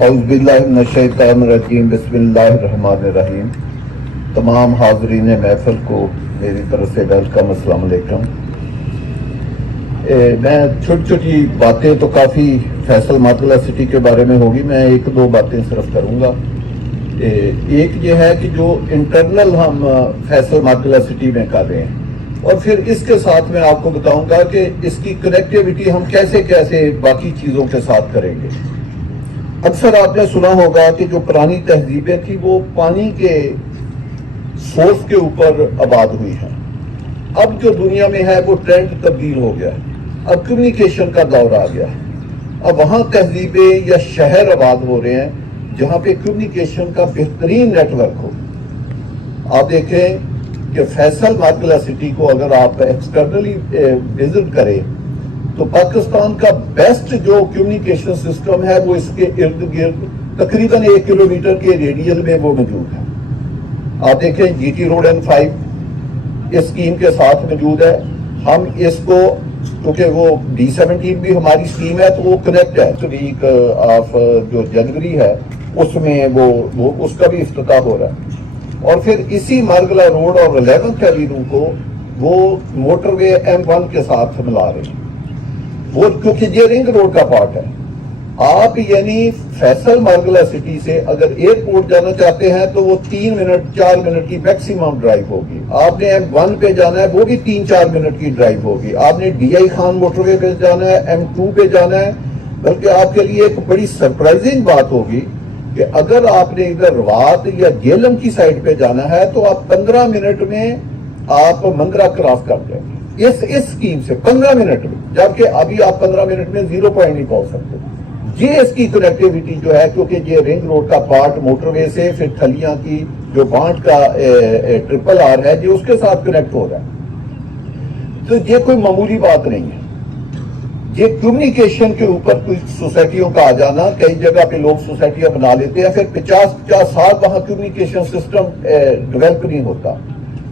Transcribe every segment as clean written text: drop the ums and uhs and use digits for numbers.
اعوذ باللہ من الشیطان الرجیم بسم اللہ الرحمن الرحیم۔ تمام حاضرین محفل کو میری طرف سے ویلکم، السلام علیکم۔ میں چھوٹی چھوٹی باتیں تو کافی فیصل ماطلہ سٹی کے بارے میں ہوگی، میں ایک دو باتیں صرف کروں گا۔ ایک یہ ہے کہ جو انٹرنل ہم فیصل ماطلہ سٹی میں کر رہے ہیں، اور پھر اس کے ساتھ میں آپ کو بتاؤں گا کہ اس کی کنیکٹیوٹی ہم کیسے کیسے باقی چیزوں کے ساتھ کریں گے۔ اکثر آپ نے سنا ہوگا کہ جو پرانی تہذیبیں تھی وہ پانی کے سورس کے اوپر آباد ہوئی ہیں۔ اب جو دنیا میں ہے وہ ٹرینڈ تبدیل ہو گیا ہے، اب کمیونیکیشن کا دور آ گیا ہے۔ اب وہاں تہذیبیں یا شہر آباد ہو رہے ہیں جہاں پہ کمیونیکیشن کا بہترین نیٹ ورک ہو۔ آپ دیکھیں کہ فیصل ماطلہ سٹی کو اگر آپ ایکسٹرنلی وزٹ کریں تو پاکستان کا بیسٹ جو کمیونیکیشن سسٹم ہے وہ اس کے ارد گرد تقریباً 1 کلومیٹر کے ریڈیل میں وہ موجود ہے۔ آپ دیکھیں جی ٹی روڈ N5 اس اسکیم کے ساتھ موجود ہے۔ ہم اس کو کیونکہ وہ D17 بھی ہماری اسکیم ہے تو وہ کنیکٹ ہے، ویک آف جو جنوری ہے اس میں وہ اس کا بھی افتتاح ہو رہا ہے۔ اور پھر اسی مارگلہ روڈ اور 11th ایوینیو کو وہ موٹر وے M1 کے ساتھ ملا رہے ہیں، وہ کیونکہ یہ رنگ روڈ کا پارٹ ہے۔ آپ یعنی فیصل مارگلہ سٹی سے اگر ایئرپورٹ جانا چاہتے ہیں تو وہ 3 منٹ 4 منٹ کی میکسیمم ڈرائیو ہوگی۔ آپ نے M1 پہ جانا ہے وہ بھی 3-4 منٹ کی ڈرائیو ہوگی۔ آپ نے DI خان موٹر وے پہ جانا ہے، M2 پہ جانا ہے، بلکہ آپ کے لیے ایک بڑی سرپرائزنگ بات ہوگی کہ اگر آپ نے ادھر روات یا جیلم کی سائڈ پہ جانا ہے تو آپ 15 منٹ میں آپ منگرا کراس کر جائیں گے اس اسکیم سے، 15 منٹ میں، جبکہ ابھی آپ 15 منٹ میں 0 پوائنٹ نہیں پہنچ سکتے۔ یہ اس کی کنیکٹیوٹی جو ہے کیونکہ یہ رنگ روڈ کا پارٹ موٹر وے سے پھر تھلیاں کی جو بانٹ کا RRR ہے یہ اس کے ساتھ کنیکٹ ہو رہا ہے۔ تو یہ کوئی معمولی بات نہیں ہے۔ یہ کمیونیکیشن کے اوپر کچھ سوسائٹیوں کا آ جانا، کئی جگہ پہ لوگ سوسائٹیاں بنا لیتے ہیں، پھر 50 سال وہاں کمیونیکیشن سسٹم ڈیولپ نہیں ہوتا۔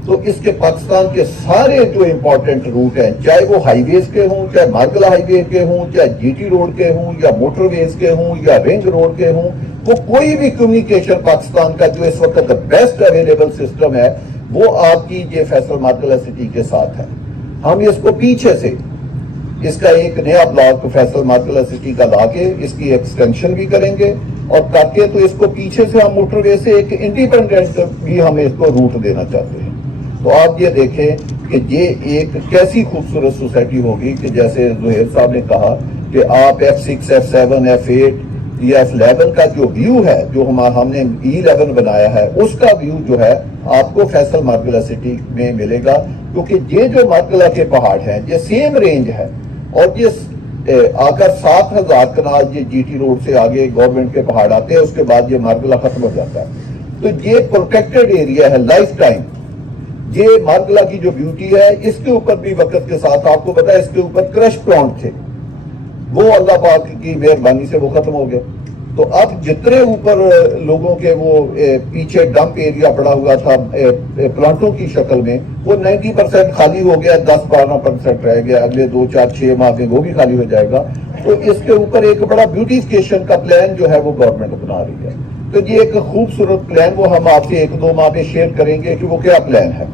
تو اس کے پاکستان کے سارے جو امپورٹنٹ روٹ ہیں، چاہے وہ ہائی ویز کے ہوں، چاہے مارگلہ ہائی وے کے ہوں، چاہے GT روڈ کے ہوں، یا موٹر ویز کے ہوں، یا رنگ روڈ کے ہوں، وہ کوئی بھی کمیونیکیشن پاکستان کا جو اس وقت بیسٹ اویلیبل سسٹم ہے وہ آپ کی یہ فیصل ماطلہ سٹی کے ساتھ ہے۔ ہم اس کو پیچھے سے اس کا ایک نیا بلاک فیصل ماطلہ سٹی کا لا کے اس کی ایکسٹینشن بھی کریں گے، اور تاکہ تو اس کو پیچھے سے ہم موٹر وے سے ایک انڈیپینڈنٹ بھی ہم اس کو روٹ دینا چاہتے ہیں۔ تو آپ یہ دیکھیں کہ یہ ایک کیسی خوبصورت سوسائٹی ہوگی کہ جیسے زہیر صاحب نے کہا کہ آپ F6 F7 F8 یا F11 کا جو ویو ہے، جو ہم نے E11 بنایا ہے، اس کا ویو جو ہے آپ کو فیصل مارگلہ سٹی میں ملے گا، کیونکہ یہ جو مارگلہ کے پہاڑ ہیں یہ سیم رینج ہے، اور یہ آ کر 7000 کنال یہ GT روڈ سے آگے گورنمنٹ کے پہاڑ آتے ہیں، اس کے بعد یہ مارگلہ ختم ہو جاتا ہے۔ تو یہ پروٹیکٹڈ ایریا ہے لائف ٹائم۔ یہ مارگلہ کی جو بیوٹی ہے اس کے اوپر بھی وقت کے ساتھ آپ کو پتا ہے اس کے اوپر کرش پلانٹ تھے، وہ اللہ پاک کی مہربانی سے وہ ختم ہو گیا۔ تو اب جتنے اوپر لوگوں کے وہ پیچھے ڈمپ ایریا پڑا ہوا تھا پلانٹوں کی شکل میں، وہ 90% خالی ہو گیا، 10-12% رہ گیا، اگلے 2-4-6 ماہ میں وہ بھی خالی ہو جائے گا۔ تو اس کے اوپر ایک بڑا بیوٹیفیکیشن کا پلان جو ہے وہ گورنمنٹ بنا رہی ہے۔ تو یہ ایک خوبصورت پلان وہ ہم آپ سے 1-2 ماہ میں شیئر کریں گے کہ وہ کیا پلان ہے۔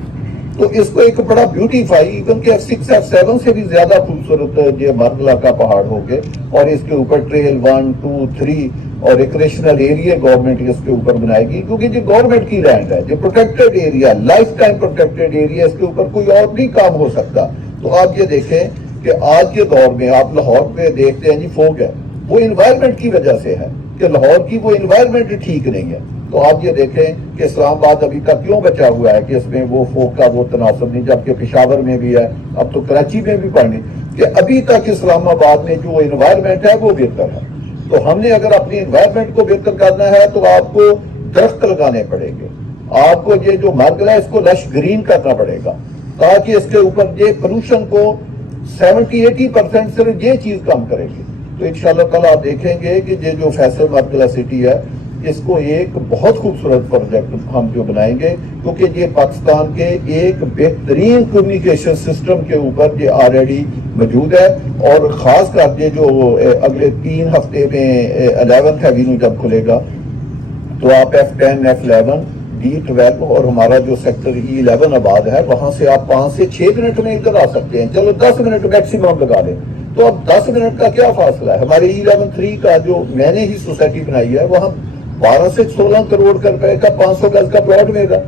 تو اس کو ایک بڑا بیوٹیفائی، ایون کہ F6 F7 سے بھی زیادہ خوبصورت یہ مارگلہ کا پہاڑ ہو گئے، اور اس کے اوپر ٹریل 1, 2, 3 اور ریکریشنل ایریا گورنمنٹ اس کے اوپر بنائے گی، کیونکہ یہ گورنمنٹ کی لینڈ ہے، یہ protected area, lifetime protected area, اس کے اوپر کوئی اور نہیں کام ہو سکتا۔ تو آپ یہ دیکھیں کہ آج کے دور میں آپ لاہور میں دیکھتے ہیں جی فوگ ہے، وہ انوائرمنٹ کی وجہ سے ہے کہ لاہور کی وہ انوائرمنٹ ٹھیک نہیں ہے۔ تو آپ یہ دیکھیں کہ اسلام آباد ابھی کا کیوں بچا ہوا ہے کہ اس میں وہ فوگ کا وہ تناسب نہیں، جبکہ پشاور میں بھی ہے، اب تو کراچی میں بھی پڑھنے کہ ابھی تک اسلام آباد میں جو انوائرمنٹ ہے وہ بہتر ہے۔ تو ہم نے اگر اپنی انوائرمنٹ کو بہتر کرنا ہے تو آپ کو درخت لگانے پڑیں گے، آپ کو یہ جو مارگلہ ہے اس کو لش گرین کرنا پڑے گا، تاکہ اس کے اوپر یہ پولوشن کو 70-80% صرف یہ چیز کم کرے گی۔ تو انشاءاللہ تعالیٰ آپ دیکھیں گے کہ یہ جو فیصل مارگلہ سٹی ہے اس کو ایک بہت خوبصورت پروجیکٹ ہم جو بنائیں گے، کیونکہ یہ پاکستان کے ایک بہترین کمیونیکیشن سسٹم کے اوپر یہ آلریڈی موجود ہے، اور خاص کر یہ جو اگلے 3 ہفتے میں 11 ہیوی جب کھلے گا تو آپ F10 F11 D12 اور ہمارا جو سیکٹر E11 آباد ہے وہاں سے آپ 5 سے 6 منٹ میں ادھر آ سکتے ہیں، چلو 10 منٹ میکسیمم لگا لیں، تو اب 10 منٹ کا کیا فاصلہ ہے؟ ہمارے E11-3 کا جو میں نے ہی سوسائٹی بنائی ہے وہاں 12 سے 16 کروڑ روپے کا 500 گز کا پلاٹ ملے گا۔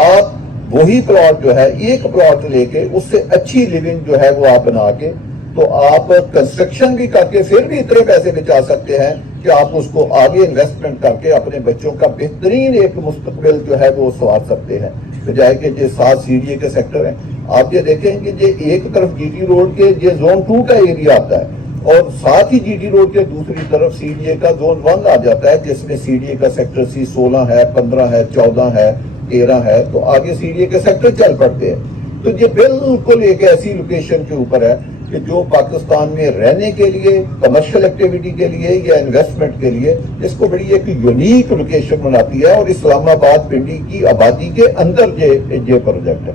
آپ وہی پلاٹ جو ہے ایک پلاٹ لے کے اس سے اچھی لیونگ جو ہے وہ آپ بنا کے تو آپ کنسٹرکشن بھی کر کے پھر بھی اتنے پیسے بچا سکتے ہیں کہ آپ اس کو آگے انویسٹمنٹ کر کے اپنے بچوں کا بہترین ایک مستقبل جو ہے وہ سنوار سکتے ہیں، بجائے کہ یہ 7 CDA کے سیکٹر ہیں۔ آپ یہ دیکھیں کہ یہ ایک طرف GT روڈ کے یہ زون 2 کا ایریا آتا ہے اور ساتھ ہی GT روڈ کے دوسری طرف CDA کا زون 1 آ جاتا ہے، جس میں CDA کا سیکٹر C 16 ہے، 15 ہے، 14 ہے، 13 ہے، تو آگے CDA کے سیکٹر چل پڑتے ہیں۔ تو یہ بالکل ایک ایسی لوکیشن کے اوپر ہے کہ جو پاکستان میں رہنے کے لیے، کمرشل ایکٹیویٹی کے لیے یا انویسٹمنٹ کے لیے اس کو بڑی ایک یونیک لوکیشن بناتی ہے، اور اسلام آباد پنڈی کی آبادی کے اندر یہ پروجیکٹ ہے۔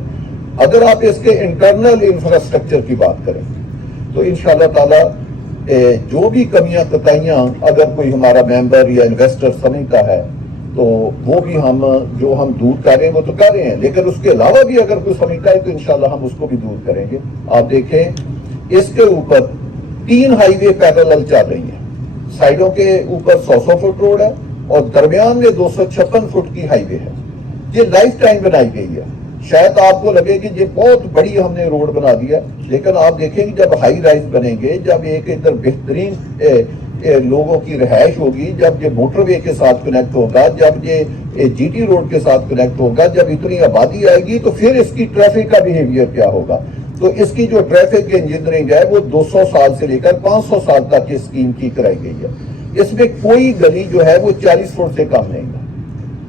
اگر آپ اس کے انٹرنل انفراسٹرکچر کی بات کریں تو انشاءاللہ تعالی جو بھی کمیاں کوتاہیاں اگر کوئی ہمارا ممبر یا انویسٹر سمجھتا ہے تو وہ بھی ہم دور کر رہے ہیں وہ تو کر رہے ہیں، لیکن اس کے علاوہ بھی اگر کوئی سمجھتا ہے تو انشاءاللہ ہم اس کو بھی دور کریں گے۔ آپ دیکھیں اس کے اوپر 3 ہائی وے پیرالل چل رہی ہیں، سائڈوں کے اوپر 100 فٹ روڈ ہے اور درمیان میں 256 فٹ کی ہائی وے ہے۔ یہ لائف ٹائم بنائی گئی ہے۔ شاید آپ کو لگے کہ یہ بہت بڑی ہم نے روڈ بنا دیا، لیکن آپ دیکھیں کہ جب ہائی رائز بنیں گے، جب ایک ادھر بہترین لوگوں کی رہائش ہوگی، جب یہ موٹر وے کے ساتھ کنیکٹ ہوگا، جب یہ GT روڈ کے ساتھ کنیکٹ ہوگا، جب اتنی آبادی آئے گی تو پھر اس کی ٹریفک کا بیہیویئر کیا ہوگا۔ تو اس کی جو ٹریفک انجینئرنگ ہے وہ 200 سال سے لے کر 500 سال تک اس اسکیم کی کرائی گئی ہے۔ اس میں کوئی گلی جو ہے وہ 40 فٹ سے کم نہیں ہے۔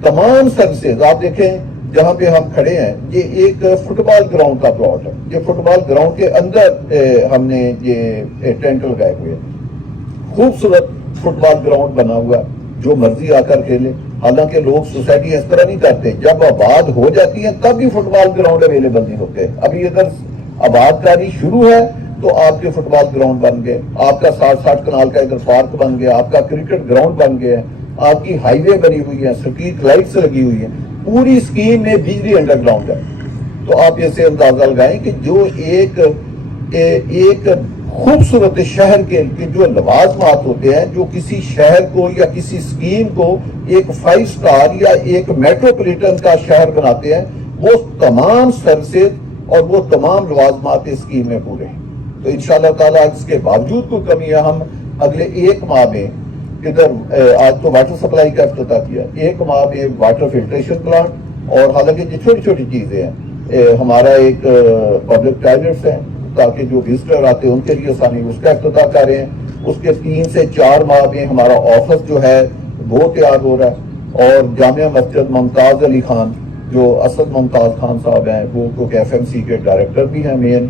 تمام سروسز آپ دیکھیں جہاں پہ ہم کھڑے ہیں، یہ ایک فٹ بال گراؤنڈ کا پلاٹ ہے۔ یہ فٹ بال گراؤنڈ کے اندر ہم نے یہ ٹینٹ لگائے ہوئے ہیں، خوبصورت فٹ بال گراؤنڈ بنا ہوا، جو مرضی آ کر کھیلے۔ حالانکہ لوگ سوسائٹی اس طرح نہیں کرتے، جب آباد ہو جاتی ہیں تب بھی فٹ بال گراؤنڈ اویلیبل نہیں ہوتے۔ ابھی اگر آباد کاری شروع ہے تو آپ کے فٹ بال گراؤنڈ بن گئے، آپ کا 60 کنال کا ادھر پارک بن گیا، آپ کا کرکٹ گراؤنڈ بن گیا، آپ کی ہائی وے بنی ہوئی ہے، اسٹریٹ لائٹس لگی ہوئی ہیں، پوری اسکیم میں بجلی انڈر گراؤنڈ ہے۔ تو آپ اسے اندازہ لگائیں کہ جو ایک خوبصورت شہر کے جو لوازمات ہوتے ہیں، جو کسی شہر کو یا کسی اسکیم کو ایک 5 سٹار یا ایک میٹروپولیٹن کا شہر بناتے ہیں، وہ تمام سروسز اور وہ تمام لوازمات اس اسکیم میں پورے ہیں۔ تو انشاءاللہ تعالیٰ اس کے باوجود کوئی کمی ہے، ہم اگلے 1 ماہ میں ادھر آج تو واٹر سپلائی کا افتتاح کیا، 1 ماہ میں واٹر فلٹریشن پلانٹ، اور حالانکہ یہ چھوٹی چھوٹی چیزیں ہیں، ہمارا ایک پبلک ٹوائلٹس ہیں تاکہ جو وزٹر آتے ہیں ان کے لیے آسانی، اس کا افتتاح کر رہے ہیں۔ اس کے 3 سے 4 ماہ میں ہمارا آفس جو ہے وہ تیار ہو رہا ہے، اور جامعہ مسجد ممتاز علی خان جو اسد ممتاز خان صاحب ہیں، وہ کیونکہ FMC کے ڈائریکٹر بھی ہیں مین،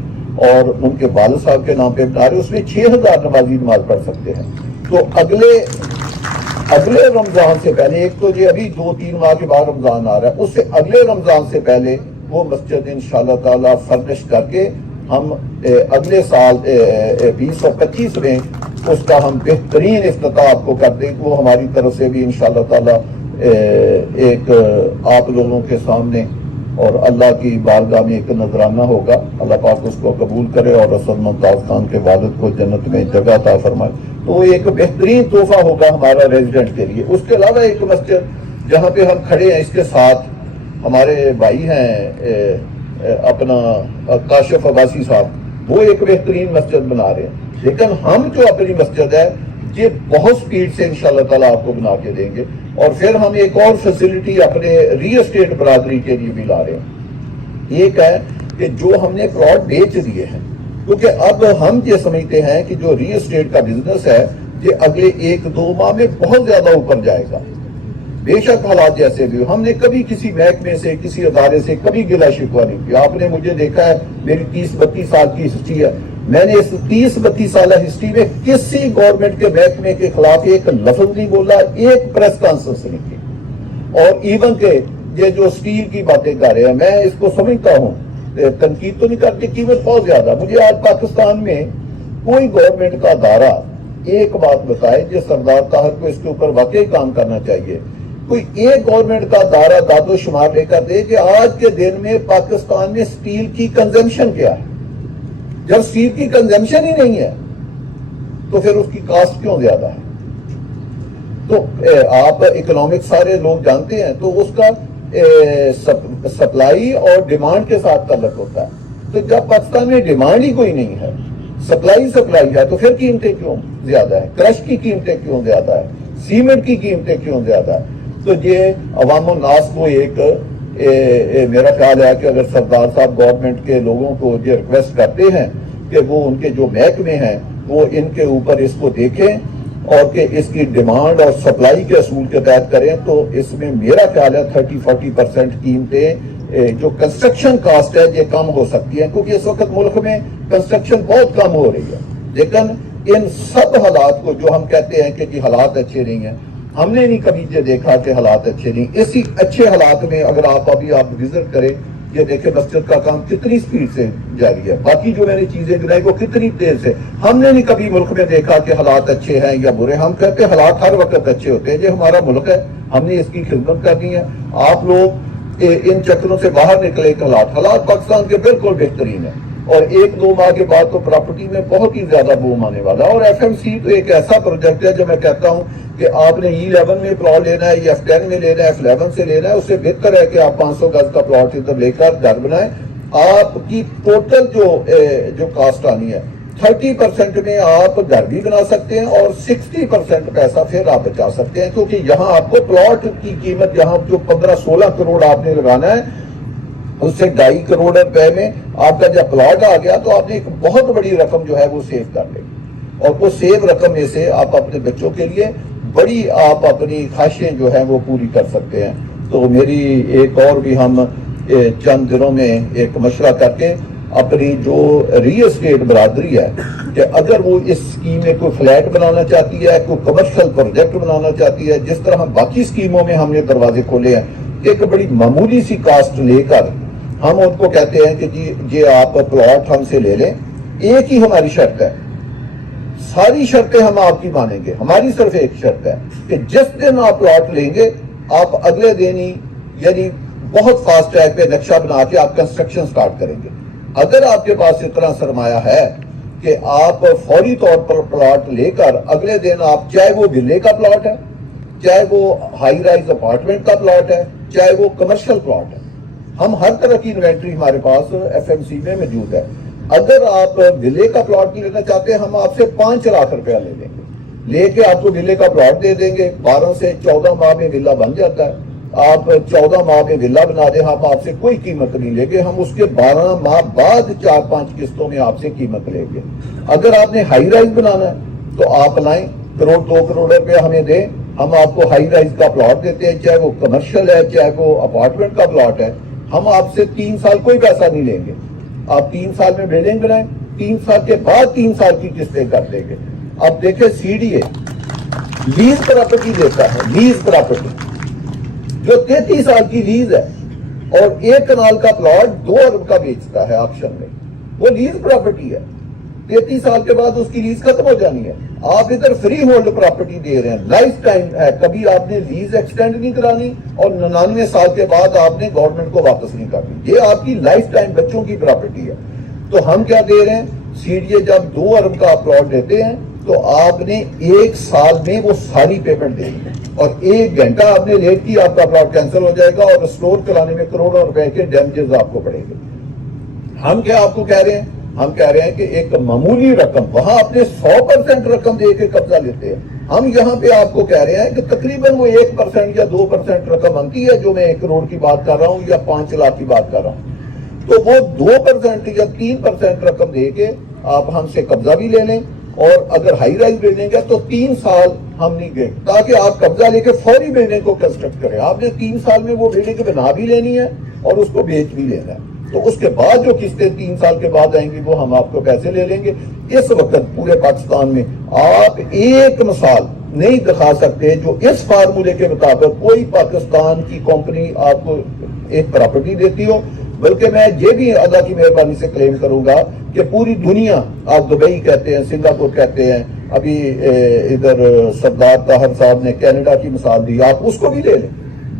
اور ان کے والد صاحب کے نام پہ بنا رہے، اس میں 6000 نمازی نماز پڑھ سکتے ہیں۔ تو اگلے رمضان سے پہلے، ایک تو یہ ابھی 2-3 ماہ کے بعد رمضان آ رہا ہے، اس سے اگلے رمضان سے پہلے وہ مسجد انشاءاللہ تعالیٰ فرنش کر کے ہم اگلے سال 2025 میں اس کا ہم بہترین افتتاح آپ کو کر دیں۔ وہ ہماری طرف سے بھی انشاءاللہ تعالیٰ ایک آپ لوگوں کے سامنے اور اللہ کی بارگاہ میں ایک نذرانہ ہوگا۔ اللہ پاک اس کو قبول کرے اور اسد ممتاز خان کے والد کو جنت میں جگہ عطا فرمائے۔ تو وہ ایک بہترین تحفہ ہوگا ہمارا ریزیڈنٹ کے لیے۔ اس کے علاوہ ایک مسجد جہاں پہ ہم کھڑے ہیں، اس کے ساتھ ہمارے بھائی ہیں اپنا کاشف عباسی صاحب، وہ ایک بہترین مسجد بنا رہے ہیں، لیکن ہم جو اپنی مسجد ہے یہ بہت سپیڈ سے انشاءاللہ تعالیٰ آپ کو بنا کے دیں گے، اور پھر ہم ایک اور فیسلٹی اپنے ریل اسٹیٹ برادری کے لیے بھی لا رہے ہیں۔ ایک ہے کہ جو ہم نے پلاٹ بیچ دیے ہیں، کیونکہ اب ہم یہ سمجھتے ہیں کہ جو ریل اسٹیٹ کا بزنس ہے یہ اگلے 1-2 ماہ میں بہت زیادہ اوپر جائے گا، بے شک حالات جیسے بھی ہو۔ ہم نے کبھی کسی محکمے سے، کسی ادارے سے کبھی گلہ شکوہ نہیں کیا۔ آپ نے مجھے دیکھا ہے، میری 30-32 سال کی ہسٹری ہے، میں نے اس 30-32 سالہ ہسٹری میں کسی گورنمنٹ کے محکمے کے خلاف ایک لفظ نہیں بولا, ایک پریس کانفرنس نہیں کی. اور ایون کہ یہ جو اسٹیل کی باتیں کر رہے ہیں, میں اس کو سمجھتا ہوں, تنقید تو نہیں کرتی, قیمت بہت زیادہ. مجھے آج پاکستان میں کوئی گورنمنٹ کا ادارہ ایک بات بتائے جو سردار طاہر کو اس کے اوپر واقعی کام کرنا چاہیے, کوئی ایک گورنمنٹ کا ادارہ داد و شمار لے کر دے کہ آج کے دن میں پاکستان میں اسٹیل کی کنزمپشن کیا ہے. جب اسٹیل کی کنزمپشن ہی نہیں ہے تو پھر اس کی کاسٹ کیوں زیادہ ہے؟ تو آپ اکنامک سارے لوگ جانتے ہیں, تو اس کا سپلائی اور ڈیمانڈ کے ساتھ تعلق ہوتا ہے. تو جب پاکستان میں ڈیمانڈ ہی کوئی نہیں ہے, سپلائی ہے, تو پھر قیمتیں کیوں زیادہ ہے؟ کرش کی قیمتیں کیوں زیادہ ہے؟ سیمنٹ کی قیمتیں کیوں زیادہ ہے؟ تو یہ عوام الناس کو ایک میرا خیال ہے کہ اگر سردار صاحب گورنمنٹ کے لوگوں کو یہ ریکویسٹ کرتے ہیں کہ وہ ان کے جو محکمے ہیں وہ ان کے اوپر اس کو دیکھیں اور کہ اس کی ڈیمانڈ اور سپلائی کے اصول کے تحت کریں, تو اس میں میرا خیال ہے 30-40% قیمتیں جو کنسٹرکشن کاسٹ ہے یہ کم ہو سکتی ہیں, کیونکہ اس وقت ملک میں کنسٹرکشن بہت کم ہو رہی ہے. لیکن ان سب حالات کو جو ہم کہتے ہیں کہ جی حالات اچھے نہیں ہیں, ہم نے نہیں کبھی یہ دیکھا کہ حالات اچھے نہیں. اسی اچھے حالات میں اگر آپ وزٹ کریں, یہ دیکھیں مسجد کا کام کتنی سپیڈ سے جاری ہے, باقی جو میں نے چیزیں گنائی وہ کتنی تیز سے. ہم نے نہیں کبھی ملک میں دیکھا کہ حالات اچھے ہیں یا برے. ہم کہتے ہیں حالات ہر وقت اچھے ہوتے ہیں, یہ ہمارا ملک ہے, ہم نے اس کی خدمت کرنی ہے. آپ لوگ ان چکروں سے باہر نکلے. حالات پاکستان کے بالکل بہترین ہیں, اور 1-2 ماہ کے بعد تو پراپرٹی میں بہت ہی زیادہ بوم آنے والا ہے. اور FMC تو ایک ایسا پروجیکٹ ہے جو میں کہتا ہوں کہ آپ نے E11 میں پلاٹ لینا ہے یا F10 میں لینا ہے, F11 سے لینا ہے, اس سے بہتر ہے کہ آپ 500 گز کا پلاٹ ادھر لے کر گھر بنائیں. آپ کی ٹوٹل جو کاسٹ آنی ہے 30% میں آپ گھر بھی بنا سکتے ہیں, اور 60% پیسہ پھر آپ بچا سکتے ہیں, کیونکہ یہاں آپ کو پلاٹ کی قیمت یہاں جو 15-16 کروڑ آپ نے لگانا ہے, اس سے 2.5 کروڑ روپے میں آپ کا جب پلاٹ آ گیا تو آپ نے ایک بہت بڑی رقم جو ہے وہ سیو کر لی, اور وہ سیو رقم میں سے آپ اپنے بچوں کے لیے بڑی آپ اپنی خواہشیں جو ہیں وہ پوری کر سکتے ہیں. تو میری ایک اور بھی ہم چند دنوں میں ایک مشورہ کر کے اپنی جو ریل اسٹیٹ برادری ہے کہ اگر وہ اس اسکیم میں کوئی فلیٹ بنانا چاہتی ہے, کوئی کمرشل پروجیکٹ بنانا چاہتی ہے, جس طرح باقی اسکیموں میں ہم نے دروازے کھولے ہیں, ایک بڑی معمولی سی کاسٹ لے کر ہم ان کو کہتے ہیں کہ جی یہ آپ پلاٹ ہم سے لے لیں. ایک ہی ہماری شرط ہے, ساری شرطیں ہم آپ کی مانیں گے, ہماری صرف ایک شرط ہے کہ جس دن آپ پلاٹ لیں گے آپ اگلے دن ہی یعنی بہت فاسٹ ٹریک پہ نقشہ بنا کے آپ کنسٹرکشن سٹارٹ کریں گے. اگر آپ کے پاس اتنا سرمایہ ہے کہ آپ فوری طور پر پلاٹ لے کر اگلے دن آپ, چاہے وہ ویلے کا پلاٹ ہے, چاہے وہ ہائی رائز اپارٹمنٹ کا پلاٹ ہے, چاہے وہ کمرشل پلاٹ ہے, ہم ہر طرح کی انوینٹری ہمارے پاس FMC میں موجود ہے. اگر آپ ویلے کا پلاٹ نہیں لینا چاہتے, ہم آپ سے 5 لاکھ روپیہ لے لیں گے, لے کے آپ کو ویلے کا پلاٹ دے دیں گے. 12 سے 14 ماہ میں ویلا بن جاتا ہے, آپ 14 ماہ میں ویلا بنا دیں, ہم آپ سے کوئی قیمت نہیں لیں گے, ہم اس کے 12 ماہ بعد 4-5 قسطوں میں آپ سے قیمت لیں گے. اگر آپ نے ہائی رائز بنانا ہے تو آپ لائیں, 1-2 کروڑ روپے ہمیں دیں, ہم آپ کو ہائی رائز کا پلاٹ دیتے ہیں, چاہے وہ کمرشل ہے چاہے وہ اپارٹمنٹ کا پلاٹ ہے. ہم آپ سے 3 سال کوئی پیسہ نہیں لیں گے, آپ 3 سال میں بلڈنگ بنائیں, 3 سال کے بعد 3 سال کی قسطیں کر دیں گے. اب دیکھیں CDA لیز پراپرٹی دیتا ہے, لیز پراپرٹی جو 33 سال کی لیز ہے, اور 1 کنال کا پلاٹ 2 ارب کا بیچتا ہے آپشن میں, وہ لیز پراپرٹی ہے. 33 سال کے بعد اس کی لیز ختم ہو جانی ہے. آپ ادھر فری ہولڈ پراپرٹی دے رہے ہیں, لائف ٹائم ہے, کبھی آپ نے لیز ایکسٹینڈ نہیں کرانی, اور 99 سال کے بعد آپ نے گورنمنٹ کو واپس نہیں کرنی. یہ آپ کی لائف ٹائم بچوں کی پراپرٹی ہے. تو ہم کیا دے رہے ہیں, CDA جب 2 ارب کا پلاٹ دیتے ہیں تو آپ نے 1 سال میں وہ ساری پیمنٹ دینی ہے, اور 1 گھنٹہ آپ نے لیٹ کی آپ کا پلاٹ کینسل ہو جائے گا, اور ریسٹور کرانے میں کروڑوں روپے کے ڈیمیجز آپ کو پڑیں گے. ہم کیا آپ کو کہہ رہے ہیں, ہم کہہ رہے ہیں کہ ایک معمولی رقم, وہاں اپنے 100% رقم دے کے قبضہ لیتے ہیں, ہم یہاں پہ آپ کو کہہ رہے ہیں کہ تقریباً وہ 1% یا 2% رقم بنتی ہے, جو میں 1 کروڑ کی بات کر رہا ہوں یا 5 لاکھ کی بات کر رہا ہوں. تو وہ 2% یا 3% رقم دے کے آپ ہم سے قبضہ بھی لے لیں, اور اگر ہائی رائز بلڈنگ ہے تو 3 سال ہم نہیں گئے، تاکہ آپ قبضہ لے کے فوری بلڈنگ کو کنسٹرکٹ کریں۔ آپ نے 3 سال میں وہ بلڈنگ بنا بھی لینی ہے اور اس کو بیچ بھی لینا ہے، تو اس کے بعد جو قسطیں 3 سال کے بعد آئیں گی وہ ہم آپ کو پیسے لے لیں گے۔ اس وقت پورے پاکستان میں آپ ایک مثال نہیں دکھا سکتے جو اس فارمولے کے مطابق کوئی پاکستان کی کمپنی آپ کو ایک پراپرٹی دیتی ہو، بلکہ میں یہ بھی اللہ کی مہربانی سے کلیم کروں گا کہ پوری دنیا، آپ دبئی کہتے ہیں، سنگاپور کہتے ہیں، ابھی ادھر سردار طاہر صاحب نے کینیڈا کی مثال دی، آپ اس کو بھی لے لیں،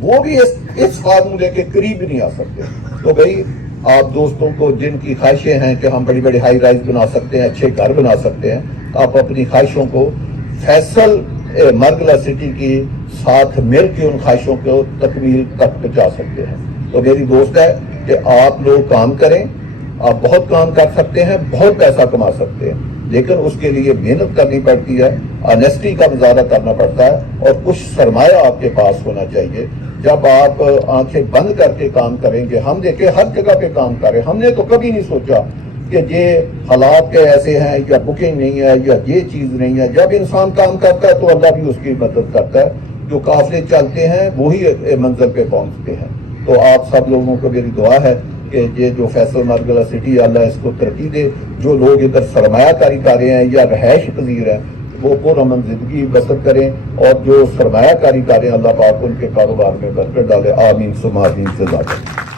وہ بھی اس فارمولے کے قریب نہیں آ سکتے۔ تو بھائی آپ دوستوں کو جن کی خواہشیں ہیں کہ ہم بڑی بڑی ہائی رائز بنا سکتے ہیں، اچھے گھر بنا سکتے ہیں، آپ اپنی خواہشوں کو فیصل مرگلہ سٹی کی ساتھ مل کے ان خواہشوں کو تکمیل تک پہنچا سکتے ہیں۔ تو میری دوست ہے کہ آپ لوگ کام کریں، آپ بہت کام کر سکتے ہیں، بہت پیسہ کما سکتے ہیں، لیکن اس کے لیے محنت کرنی پڑتی ہے، آنیسٹی کا مظاہرہ کرنا پڑتا ہے، اور کچھ سرمایہ آپ کے پاس ہونا چاہیے۔ جب آپ آنکھیں بند کر کے کام کریں گے، ہم دیکھیں ہر جگہ پہ کام کریں، ہم نے تو کبھی نہیں سوچا کہ یہ حالات کے ایسے ہیں یا بکنگ نہیں ہے یا یہ چیز نہیں ہے۔ جب انسان کام کرتا ہے تو اللہ بھی اس کی مدد کرتا ہے، جو قافلے چلتے ہیں وہی منزل پہ پہنچتے ہیں۔ تو آپ سب لوگوں کو میری دعا ہے کہ یہ جو فیصل مرگلہ سٹی، اللہ اس کو ترقی دے، جو لوگ ادھر سرمایہ کاری کر رہے ہیں یا رہائش پذیر ہیں وہ پرامن زندگی بسر کریں، اور جو سرمایہ کاری کر رہے ہیں اللہ پاک ان کے کاروبار میں برکت ڈالے، آمین ثم آمین سے زیادہ۔